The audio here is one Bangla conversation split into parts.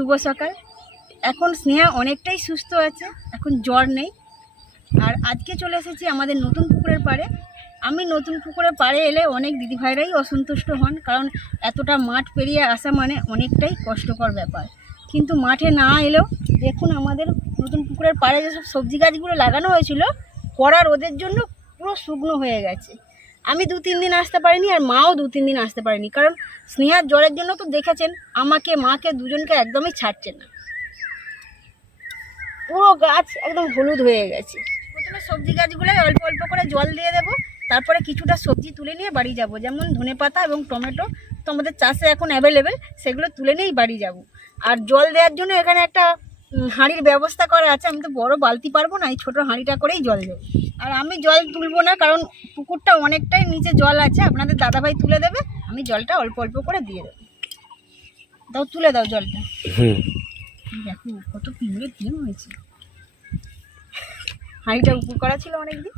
শুভ সকাল। এখন স্নেহা অনেকটাই সুস্থ আছে, এখন জ্বর নেই। আর আজকে চলে এসেছি আমাদের নতুন পুকুরের পাড়ে। আমি নতুন পুকুরের পাড়ে এলে অনেক দিদিভাইরাই অসন্তুষ্ট হন, কারণ এতটা মাঠ পেরিয়ে আসা মানে অনেকটাই কষ্টকর ব্যাপার। কিন্তু মাঠে না এলেও দেখুন আমাদের নতুন পুকুরের পাড়ে যেসব সবজি গাছগুলো লাগানো হয়েছিল, খরা রোদের জন্য পুরো শুকনো হয়ে গেছে। আমি 2-3 দিন আসতে পারিনি, আর মাও 2-3 দিন আসতে পারিনি, কারণ স্নেহার জ্বরের জন্য তো দেখেছেন আমাকে মাকে দুজনকে একদমই ছাড়ছে না। পুরো গাছ একদম হলুদ হয়ে গেছে। প্রথমে সবজি গাছগুলোয় অল্প অল্প করে জল দিয়ে দেবো, তারপরে কিছুটা সবজি তুলে নিয়ে বাড়ি যাব, যেমন ধনেপাতা এবং টমেটো তো আমাদের চাষে এখন অ্যাভেলেবেল, সেগুলো তুলে নিয়েই বাড়ি যাব। আর জল দেওয়ার জন্য এখানে একটা হাঁড়ির ব্যবস্থা করা আছে। আমি তো বড় বালতি পারবো না, এই ছোটো হাঁড়িটা করেই জল দেবো। আর আমি জল তুলবো না, কারণ পুকুরটা অনেকটাই নিচে জল আছে, আপনাদের দাদাভাই তুলে দেবে, আমি জলটা অল্প অল্প করে দিয়ে দেবো। দাও, তুলে দাও জলটা। দেখো কত পিঁপড়ের ডিম হয়েছে। হাঁড়িটা উপর করা ছিল অনেকদিন।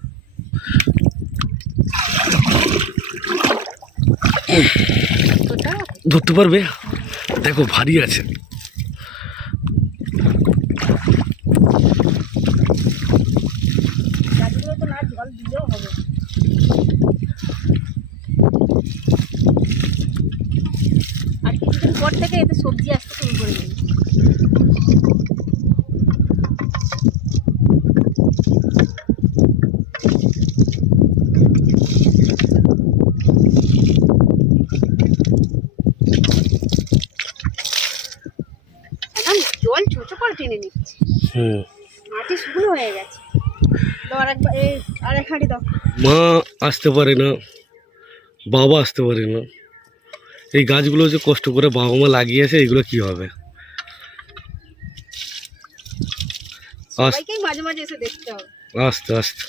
ধরতে পারবে? দেখো ভারী আছে। গাছগুলো তো না জল দিলেও হবে। আর কিছুদিন পর থেকে এতে সবজি আসতে শুরু করে দেবে। জল ছোটো করে টেনে নিচ্ছে, মাটি শুকনো হয়ে গেছে। দাও আরেকবার, আরেক হাঁড়ি দাও। মা আসতে পারে না, বাবা আসতে পারে না, এই গাছগুলো যে কষ্ট করে বাবা মা লাগিয়েছে, এগুলো কি হবে? সবাইকেই মাঝে মাঝে এসে দেখতে হবে। আস্তে আস্তে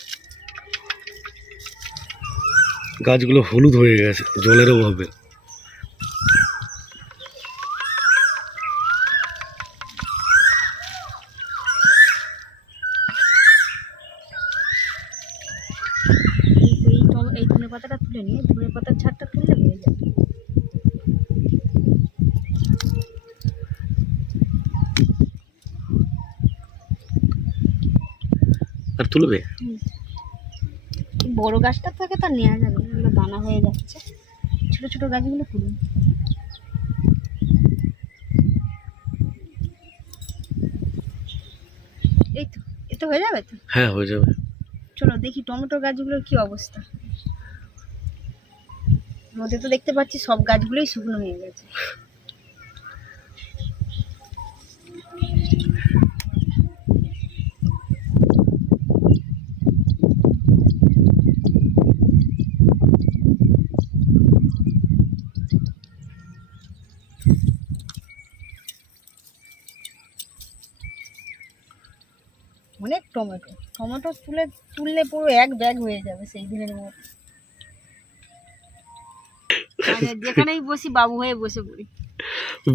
গাছগুলো হলুদ হয়ে গেছে জলের অভাবে। এই ধনে পাতাটা তুলে নিয়ে ধনে পাতার ঝাড়টা তুললে হয়ে যাবে। আর তুলবে? বড় গাছটা থেকে তো নেওয়া যাবে, এগুলো দানা হয়ে যাচ্ছে। ছোট ছোট গাছগুলো তুলুন। এই তো, এ তো হয়ে যাবে তো। হ্যাঁ হয়ে যাবে। চলো দেখি টমেটো গাছগুলোর কি অবস্থা। রোদে তো দেখতে পাচ্ছি সব গাছগুলোই শুকনো হয়ে গেছে। অনেক টমেটো টমেটো তুললে পুরো এক ব্যাগ হয়ে যাবে সেই দিনের মতো। যেখানেই বসি বাবু হয়ে বসে পড়ি।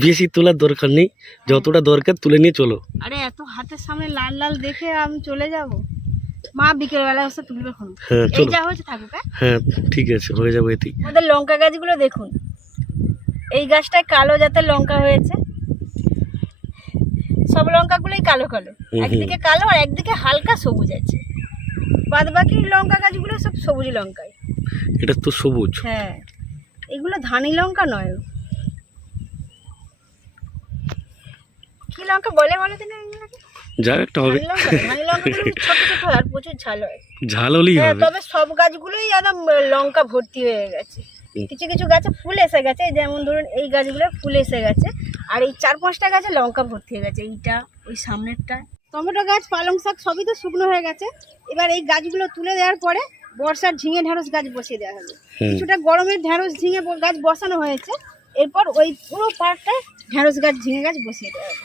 বেশি তোলার দরকার নেই, যতটা দরকার তুলে নিয়ে চলো। আরে এত হাতের সামনে লাল লাল দেখে আমি চলে যাব? মা বিকেলবেলা এসে তুলবে এখন। হ্যাঁ এই চলো। যা হয়েছে থাকুক। হ্যাঁ ঠিক আছে, হয়ে যাবে এতেই। আমাদের লঙ্কা গাছগুলো দেখুন, এই গাছটায় কালো জাতের লঙ্কা হয়েছে। সব লঙ্কাগুলোই কালো কালো, একদিকে কালো আর একদিকে হালকা সবুজ আছে। বাদ বাকি লঙ্কা গাছগুলো সব সবুজ লঙ্কায়। এটা তো সবুজ। হ্যাঁ, এগুলো ধানি লঙ্কা নয়। কি লঙ্কা বলে বলো তো? না যা একটা হবে। ধানি লঙ্কাগুলো ছোট ছোট আর প্রচুর ঝাল হয়। ঝাল হলেই হবে। তবে সব গাছগুলোই একদম লঙ্কা ভর্তি হয়ে গেছে। কিছু কিছু গাছে ফুল এসে গেছে, যেমন ধরুন এই গাছগুলো ফুল এসে গেছে, আর এই 4-5টা গাছে লঙ্কা ভর্তি হয়ে গেছে। এইটা, ওই সামনেরটা। টমেটো গাছ, পালং শাক সবই তো শুকনো হয়ে গেছে। এবার এই গাছগুলো তুলে দেওয়ার পরে বর্ষার ঝিঙে ঢেঁড়স গাছ বসিয়ে দেওয়া হবে। কিছুটা গরমের ঢেঁড়স ঝিঙে গাছ বসানো হয়েছে, এরপর ওই পুরো পার্কটায় ঢেঁড়স গাছ ঝিঙে গাছ বসিয়ে দেওয়া হবে।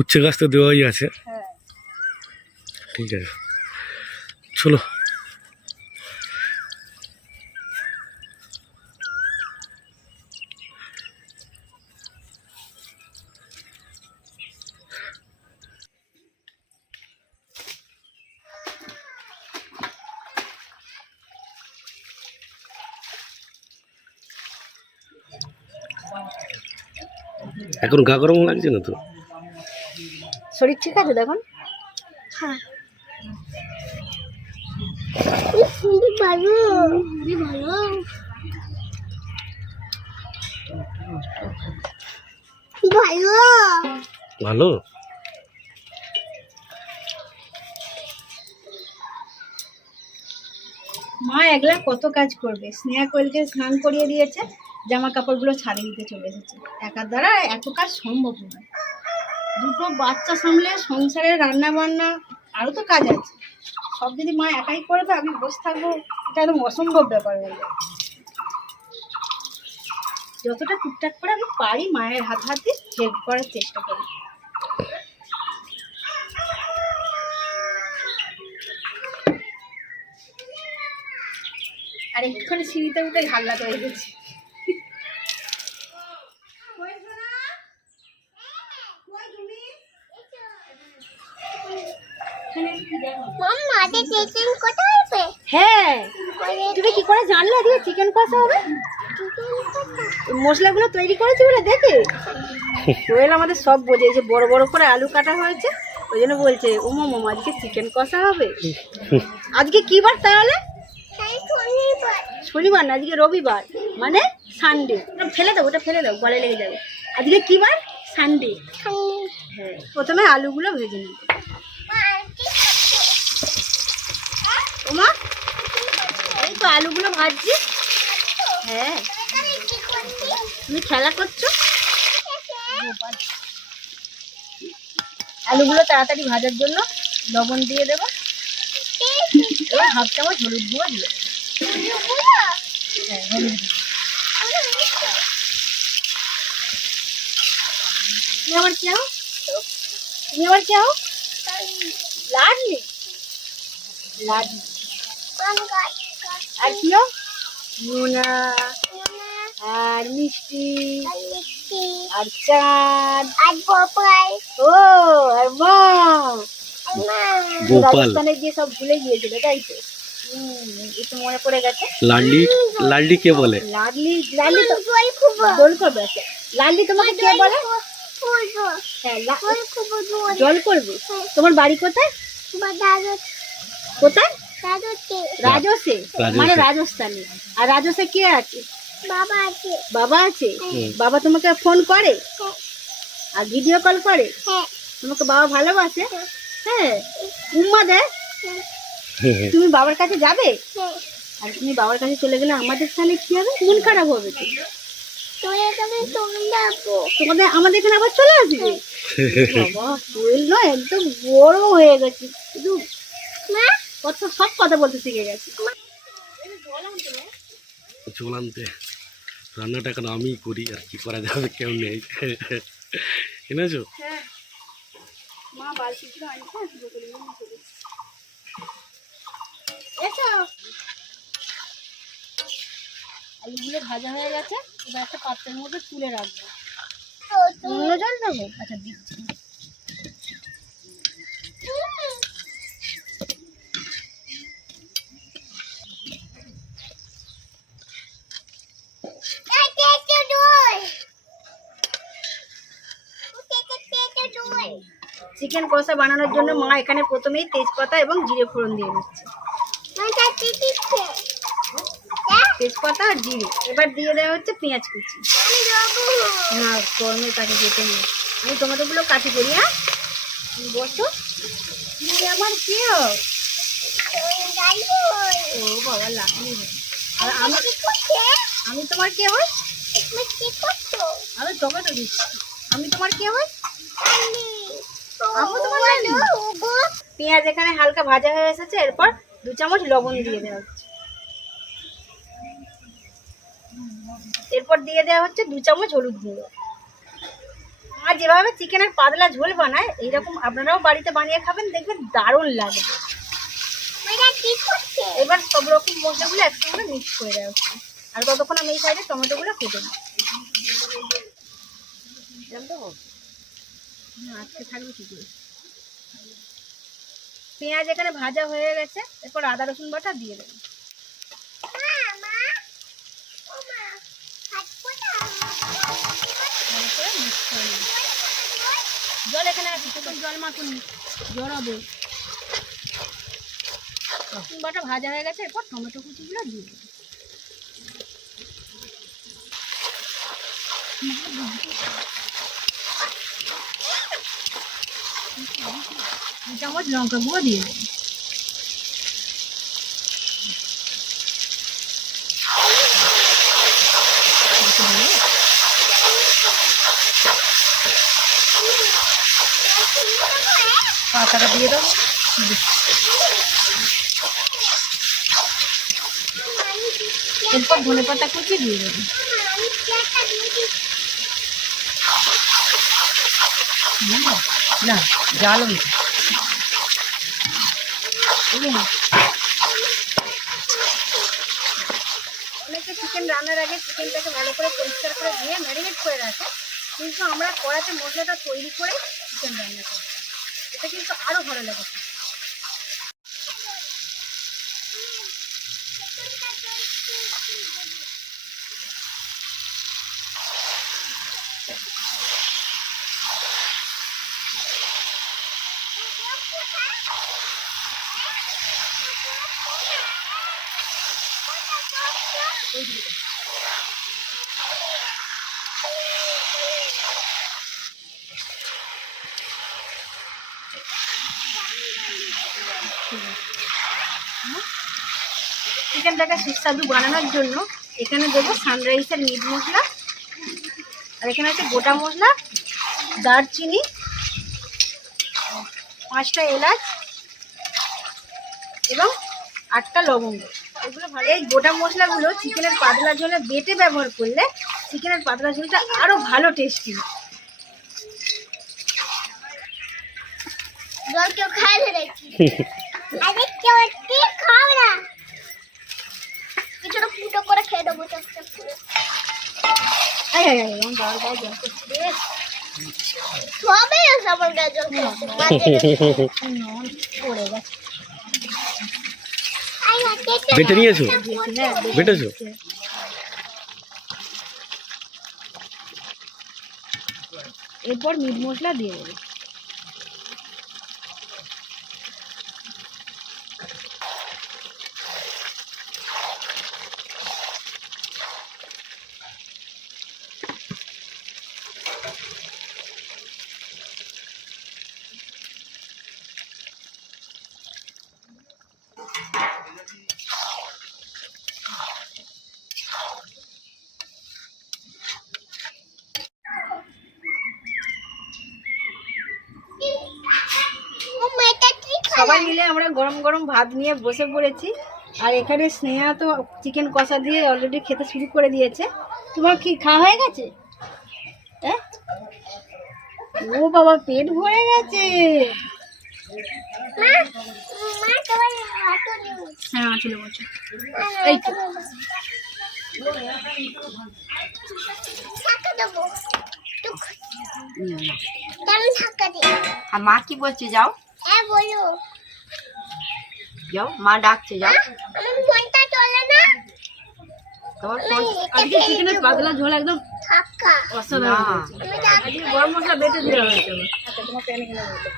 উচ্ছে গাছ তো দেওয়াই আছে। হ্যাঁ ঠিক আছে চলো। এখন গা গরম লাগছে না তো? শরীর ঠিক আছে দেখুন? হ্যাঁ ভালো ভালো ভালো ভালো। মা একলা কত কাজ করবে। স্নেহা কোয়েলকে স্নান করিয়ে দিয়েছে, জামা কাপড়গুলো ছাড়িয়ে দিতে চলে এসেছে। একার দ্বারা এত কাজ সম্ভব নয়। দুটো বাচ্চা সামলে সংসারে রান্না বান্না আরও তো কাজ আছে, সব যদি মা একাই করবে আমি বসে থাকবো, এটা একদম অসম্ভব ব্যাপার হয়ে যায়। যতটা টুকটাক করে আমি পারি মায়ের হাত হাতে হেল্প করার চেষ্টা করি। আর একটুখানি সিঁড়িতে উঠে হাল্লা করে গেছি। মাম্মা আজকে চিকেন কোথায় হবে? হ্যাঁ, তুমি কি করে জানলে আজকে চিকেন কষা হবে? মশলাগুলো তৈরি করেছি বলে দেখে সোহেল আমাদের সব বোঝে। যে বড় বড় করে আলু কাটা হয়েছে, ওই জন্য বলছে ও মামা আজকে চিকেন কষা হবে। আজকে কি বার তাহলে? শনিবার না, আজকে রবিবার, মানে সানডে। ফেলে দাও, ওটা ফেলে দাও, গলে লেগে যাবে। আজকে কি বার? সানডে। হ্যাঁ, প্রথমে আলুগুলো ভেজে নিই। ওমা এই তো আলুগুলো ভাজছি। হ্যাঁ, তুমি খেলা করছো। আলুগুলো তাড়াতাড়ি ভাজার জন্য লবণ দিয়ে দেবো, এবার হাফ চামচ হলুদ গুঁড়ো দিয়ে দেবো। হ্যাঁ, হলুদ গুঁড়ো। তুমি আবার কে হও? তুমি আবার কে হও? লাডলি। লাডলি। আর কি হও? মোনা আর মিষ্টি আর চাঁদ আর গোপাল ও আর মা। গোপাল। রাজস্থানে গিয়ে সব ভুলে গিয়েছিল তাই তো? একটু মনে পড়ে গেছে। লাডলি, লাডলি কে বলে? লাডলি, লাডলি তো জল খুব জল করবে। আচ্ছা, লাডলি তোমাকে কে বলে? হ্যাঁ, জল করবে। তোমার বাড়ি কোথায়? কোথায়? রাজসে, মানে রাজস্থানে। আর রাজসে কে আছে? বাবা আছে। বাবা আছে। হুম। বাবা তোমাকে ফোন করে আর ভিডিও কল করে? হ্যাঁ তোমাকে বাবা ভালোবাসে? হ্যাঁ, উম্মা দেয়। তুমি বাবার কাছে যাবে? হ্যাঁ আর তুমি বাবার কাছে চলে গেলে আমাদের তাহলে কি হবে? মন খারাপ হবে তো। তোমাদের আমাদের এখানে আবার চলে আসবে? বাবা কোয়েল নয়, একদম বড় হয়ে গেছে, শুধু কত সব কথা বলতে শিখে গেছে। জল আনতে, রান্নাটা এখন আমিই করি, আর কি করা যাবে, কেউ নেই। এনেছো? হ্যাঁ, মা বালতিগুলো আনছে, বোতলগুলো নিচে দিচ্ছে। এসো। আলুগুলো ভাজা হয়ে গেছে, এবার একটা পাত্রের মধ্যে তুলে রাখবো। অন্য জল দেবো? আচ্ছা দিচ্ছি। চিকেন কষা বানানোর জন্য মা এখানে প্রথমেই তেজপাতা এবং জিরে ফোড়ন দিয়ে দিচ্ছে। তেজপাতা আর জিরে, এবার দিয়ে দেওয়া হচ্ছে পেঁয়াজ কুচি। না গরমের কাছে যেতে নেই, আমি টমেটোগুলো কাটি করি। হ্যাঁ, তুমি বসো। তুমি আমার কে হও? ও বাবা, লাগলি। আর আমি তোমার কে হই? আমি টমেটো দিচ্ছি। আমি তোমার কে হই? পেঁয়াজ এখানে হালকা ভাজা হয়ে এসেছে, এরপর 2 চামচ লবণ দিয়ে দেওয়া হচ্ছে। এরপর দিয়ে দেওয়া হচ্ছে 2 চামচ হলুদ গুঁড়ো। আর যেভাবে চিকেনের পাতলা ঝোল বানায়, এইরকম আপনারাও বাড়িতে বানিয়ে খাবেন, দেখবেন দারুণ লাগে। এবার সব রকম মশলাগুলো একসঙ্গে মিক্স করে দেওয়া হচ্ছে। আর ততক্ষণ আমি এই সাইডে টমেটোগুলো কেটে নিই। আজকে থাকবে কি করে? পেঁয়াজ এখানে ভাজা হয়ে গেছে, এরপর আদা রসুন বাটা দিয়ে দেবেন। ভালো করে মিক্স করে নেবেন। জল এখানে আছে, তখন জল মাখুন, জ্বর হবে। কিংবাটা ভাজা হয়ে গেছে, এরপর টমেটো কুচিগুলো দিয়ে দেবো। দু চামচ লঙ্কা গুঁড়ো দিয়ে দেবো। পাতাটা দিয়ে দেবো। এরপর ধনে পাতা কুচি দিয়ে দেবো। না জাল অনেকে চিকেন রান্নার আগে চিকেনটাকে ভালো করে পরিষ্কার করে ধুয়ে ম্যারিনেট করে রাখে, কিন্তু আমরা কড়াতে মশলাটা তৈরি করে চিকেন রান্না করি, এটা কিন্তু আরও ভালো লাগে। চিকেনটাকে সুস্বাদু বানানোর জন্য এখানে দেবো সানরাইসের মিট মশলা, আর এখানে আছে গোটা মশলা, দারচিনি, 5টা এলাচ এবং 8টা লবঙ্গ। এগুলো ভালো। এই গোটা মশলাগুলো চিকেনের পাতলা ঝোলে বেটে ব্যবহার করলে চিকেনের পাতলা ঝোলটা আরও ভালো টেস্টি। জল কেউ খায় না নাকি? আরে কেউ একটু খাও না, কিছুটা ফুটো করে খেয়ে দেবো চটচট করে। আমার বাবার গায়ে জল করছে রে। সবাই আছে আমার গায়ে জল খেয়েছে, পড়ে গেছে। বেটে নিয়েছো? বেটেছো? এরপর মিট মশলা দিয়ে দেবো। সবাই মিলে আমরা গরম গরম ভাত নিয়ে বসে পড়েছি, আর এখানে স্নেহা তো চিকেন কষা দিয়ে অলরেডি খেতে শুরু করে দিয়েছে। তোমার কি খাওয়া হয়ে গেছে? হ্যাঁ, ও বাবা পেট ভরে গেছে। হ্যাঁ আসলে বলছো এই তো আর মা কি বলছে? যাও যাও, মা ডাকছে, যাও। তোমার ফোন আজকে চিকেনের পাতলা ঝোল একদম অসাধারণ হয়েছে। আজকে গরম মশলা বেটে দেওয়া হয়েছে। আচ্ছা তোমার প্যানে কিনে বলতে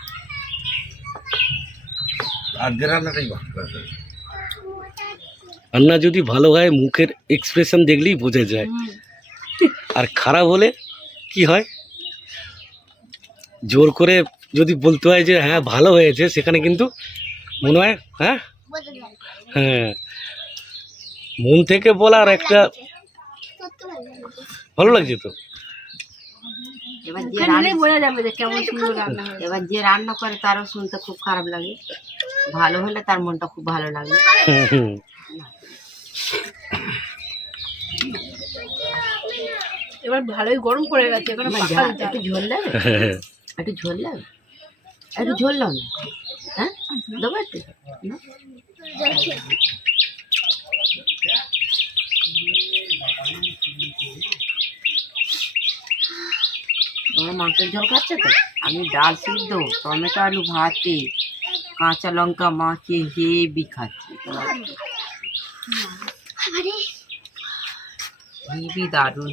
রান্না যদি ভালো হয় মুখের এক্সপ্রেশন দেখলেই বোঝা যায়, আর খারাপ হলে কি হয়, জোর করে যদি বলতে হয় যে হ্যাঁ ভালো হয়েছে, সেখানে কিন্তু মনে হয় হ্যাঁ হ্যাঁ মন থেকে বলার একটা ভালো লাগছে তো। এবার যে খেলেই বোঝা যাবে যে কেমন সুন্দর রান্না হয়েছে। এবার যে রান্না করে তারও শুনতে খুব খারাপ লাগে, ভালো হলে তার মনটা খুব ভালো লাগে। এবার ভালোই গরম পড়ে গেছে, এখানে একটু ঝোল লাগে, একটু ঝোল লাগে, একটু ঝোল লাও না। হ্যাঁ দেবো একটু না? তোমার মাংসের ঝোল খাচ্ছে তো? আমি ডাল সিদ্ধ, টমেটো আলু ভাতে, কাঁচা লঙ্কা মাছে হেবি খাচ্ছি। হেবি দারুণ।